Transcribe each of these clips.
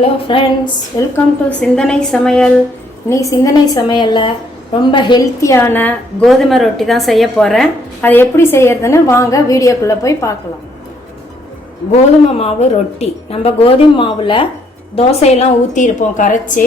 Hello friends, welcome to சிந்தனை சமையல். இன்னைக்கு சிந்தனை சமையலில் ரொம்ப ஹெல்த்தியான கோதுமை ரொட்டி தான் செய்ய போகிறேன். அது எப்படி செய்யறதுன்னு வாங்க வீடியோக்குள்ளே போய் பார்க்கலாம். கோதுமை மாவு ரொட்டி. நம்ம கோதுமை மாவில் தோசையெல்லாம் ஊற்றிருப்போம், கரைச்சி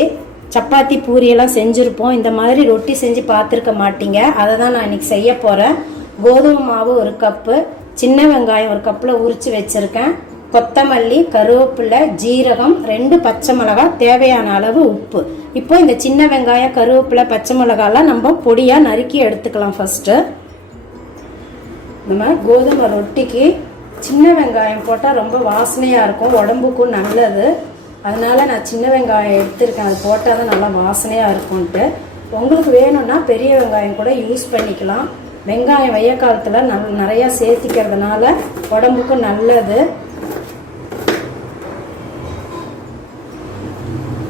சப்பாத்தி பூரியெல்லாம் செஞ்சுருப்போம். இந்த மாதிரி ரொட்டி செஞ்சு பார்த்துருக்க மாட்டீங்க. அதை தான் நான் இன்னைக்கு செய்ய போகிறேன். கோதுமை மாவு 1 கப்பு, சின்ன வெங்காயம் 1 கப்பில் உரித்து வச்சுருக்கேன், கொத்தமல்லி, கருவேப்பிலை, ஜீரகம், 2 பச்சை மிளகாய், தேவையான அளவு உப்பு. இப்போ இந்த சின்ன வெங்காயம், கருவேப்பிலை, பச்சை மிளகாலாம் நம்ம பொடியாக நறுக்கி எடுத்துக்கலாம். ஃபஸ்ட்டு நம்ம கோதுமை ரொட்டிக்கு சின்ன வெங்காயம் போட்டால் ரொம்ப வாசனையாக இருக்கும், உடம்புக்கும் நல்லது. அதனால நான் சின்ன வெங்காயம் எடுத்துருக்கேன். அது போட்டால் தான் நல்லா வாசனையாக இருக்கும்ன்ட்டு. உங்களுக்கு வேணும்னா பெரிய வெங்காயம் கூட யூஸ் பண்ணிக்கலாம். வெங்காயம் வெய்ய காலத்தில் நிறையா சேர்த்திக்கிறதுனால உடம்புக்கும் நல்லது.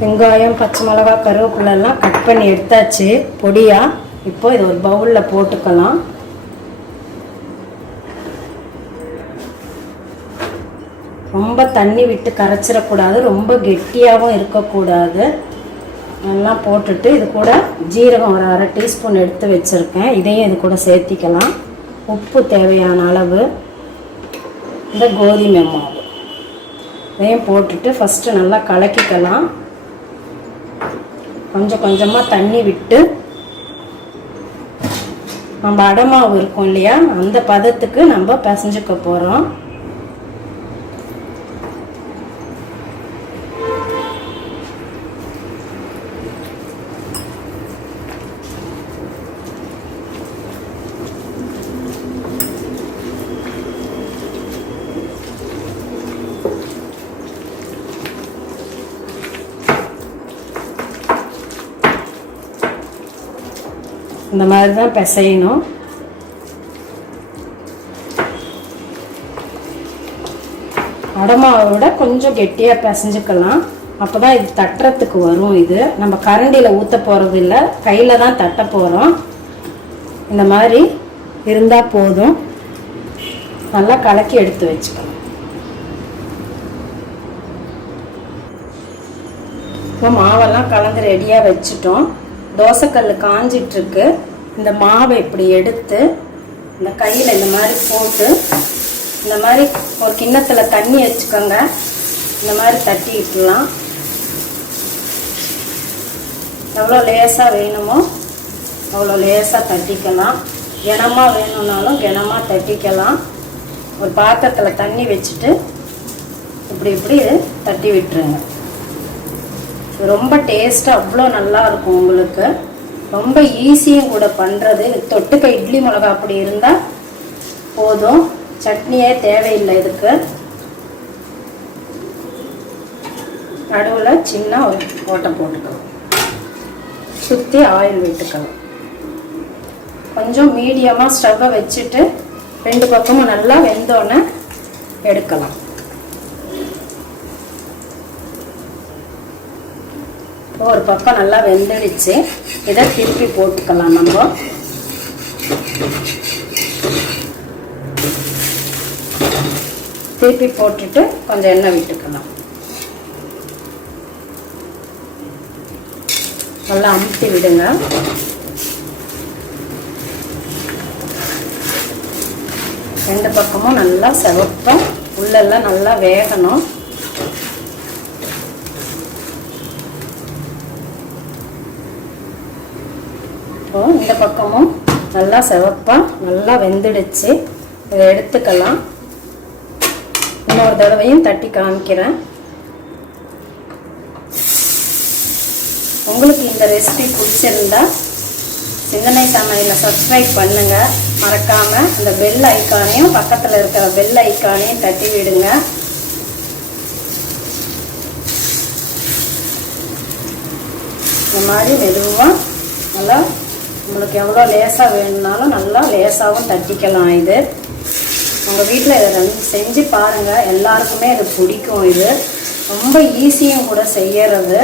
வெங்காயம், பச்சை மிளகாய், கருவேப்பிலெல்லாம் கட் பண்ணி எடுத்தாச்சு பொடியாக. இப்போ இது ஒரு பவுலில் போட்டுக்கலாம். ரொம்ப தண்ணி விட்டு கரைச்சிடக்கூடாது, ரொம்ப கெட்டியாகவும் இருக்கக்கூடாது. நல்லா போட்டுட்டு இது கூட ஜீரகம் ஒரு 1/2 டீஸ்பூன் எடுத்து வச்சுருக்கேன், இதையும் இது கூட சேர்த்திக்கலாம். உப்பு தேவையான அளவு, இந்த கோதுமை மாவு இதையும் போட்டுட்டு ஃபஸ்ட்டு நல்லா கலக்கிக்கலாம். கொஞ்சம் கொஞ்சமாக தண்ணி விட்டு நம்ம அடமாவு இருக்கும் இல்லையா, அந்த பதத்துக்கு நம்ம பிசைஞ்சுக்க போகிறோம். இந்த மாதிரி தான் பிசையணும். அடமாவை விட கொஞ்சம் கெட்டியாக பிசைஞ்சுக்கலாம். அப்போ தான் இது தட்டுறதுக்கு வரும். இது நம்ம கரண்டியில் ஊற்ற போகிறது இல்லை, கையில் தான் தட்ட போகிறோம். இந்த மாதிரி இருந்தால் போதும். நல்லா கலக்கி எடுத்து வச்சுக்கலாம். இப்போ மாவெல்லாம் கலந்து ரெடியாக வச்சுட்டோம். தோசைக்கல் காஞ்சிட்ருக்கு. இந்த மாவை இப்படி எடுத்து இந்த கையில் இந்த மாதிரி போட்டு, இந்த மாதிரி ஒரு கிண்ணத்தில் தண்ணி வச்சுக்கோங்க. இந்த மாதிரி தட்டி விட்டுலாம். எவ்வளோ லேசாக வேணுமோ அவ்வளோ லேசாக தட்டிக்கலாம். கனமாக வேணும்னாலும் கனமாக தட்டிக்கலாம். ஒரு பாத்திரத்தில் தண்ணி வச்சுட்டு இப்படி இப்படி தட்டி விட்டுருங்க. ரொம்ப டேஸ்ட்டாக அவ்வளோ நல்லா இருக்கும். உங்களுக்கு ரொம்ப ஈஸியும் கூட பண்ணுறது. தொட்டுக்க இட்லி மிளகா அப்படி இருந்தால் போதும், சட்னியே தேவையில்லை இதுக்கு. நடுவில் சின்ன ஒரு ஓட்டை போட்டுக்கலாம், சுற்றி ஆயில் விட்டுக்கலாம். கொஞ்சம் மீடியமாக ஸ்டவ்வை வச்சுட்டு 2 பக்கமும் நல்லா வெந்தோன்னே எடுக்கலாம். ஒரு பக்கம் நல்லா வெந்துடுச்சு. இதை திருப்பி போட்டுக்கலாம். நம்ம திருப்பி போட்டுட்டு கொஞ்சம் எண்ணெய் விட்டுக்கலாம். நல்லா அமுத்தி விடுங்க. ரெண்டு பக்கமும் நல்லா செவப்பா உள்ளெல்லாம் நல்லா வேகணும். இந்த பக்கமும் நல்லா செவப்பா நல்லா வெந்துடுச்சு. இதை எடுத்துக்கலாம். இன்னொரு தடவையும் தட்டி காமிக்கிறேன். உங்களுக்கு இந்த ரெசிபி பிடிச்சிருந்தா சிந்தனை சமையலை சப்ஸ்கிரைப் பண்ணுங்க. மறக்காம அந்த பெல் ஐக்கானையும் பக்கத்தில் இருக்கிற பெல் ஐக்கானையும் தட்டி விடுங்க. இந்த மாதிரி மெதுவாக நல்லா உங்களுக்கு எவ்வளோ லேசாக வேணும்னாலும் நல்லா லேசாகவும் தட்டிக்கலாம். இது உங்கள் வீட்டில் இதை செஞ்சு பாருங்கள், எல்லாருக்குமே இது பிடிக்கும். இது ரொம்ப ஈஸியும் கூட செய்யறது.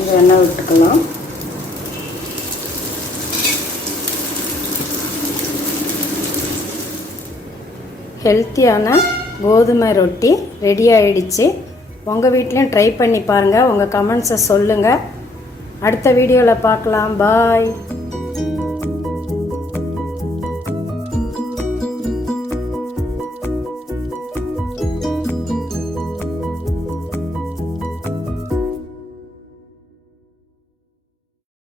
இது எண்ணெய் விட்டுக்கலாம். ஹெல்த்தியான கோதுமை ரொட்டி ரெடி ஆயிடுச்சு. உங்கள் வீட்லேயும் ட்ரை பண்ணி பாருங்கள். உங்கள் கமெண்ட்ஸை சொல்லுங்கள். அடுத்த வீடியோவில் பார்க்கலாம். பாய்.